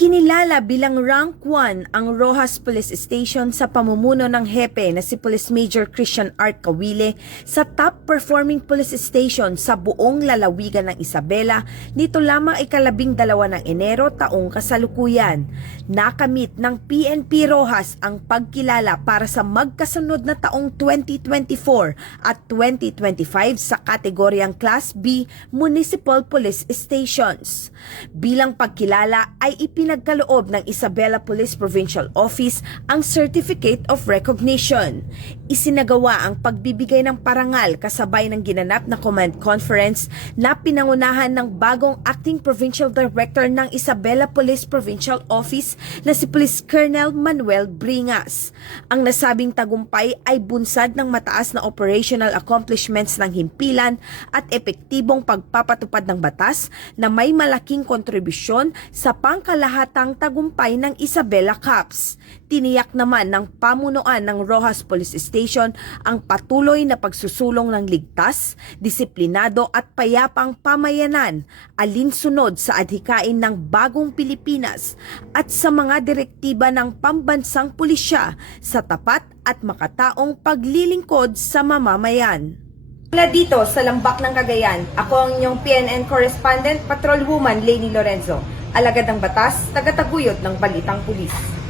Ikinilala bilang Rank 1 ang Roxas Police Station sa pamumuno ng hepe na si Police Major Christian Art Cawile sa top-performing police station sa buong lalawigan ng Isabela nito lamang ika-12 ng Enero taong kasalukuyan. Nakamit ng PNP Roxas ang pagkilala para sa magkasunod na taong 2024 at 2025 sa kategoryang Class B Municipal Police Stations. Bilang pagkilala ay ipinagkaloob ng Isabela Police Provincial Office ang Certificate of Recognition. Isinagawa ang pagbibigay ng parangal kasabay ng ginanap na command conference na pinangunahan ng bagong Acting Provincial Director ng Isabela Police Provincial Office na si Police Colonel Manuel Bringas. Ang nasabing tagumpay ay bunsad ng mataas na operational accomplishments ng himpilan at epektibong pagpapatupad ng batas na may malaking kontribusyon sa pangkalahatang tagumpay ng Isabela Cops. Tiniyak naman ng pamunuan ng Roxas Police Station ang patuloy na pagsusulong ng ligtas, disiplinado at payapang pamayanan, alinsunod sa adhikain ng bagong Pilipinas at sa mga direktiba ng pambansang pulisya sa tapat at makataong paglilingkod sa mamamayan. Mula dito sa Lambak ng Cagayan, ako ang inyong PNN correspondent, Patrolwoman Lainey Lorenzo, alagad ng batas, tagataguyod ng Balitang Pulis.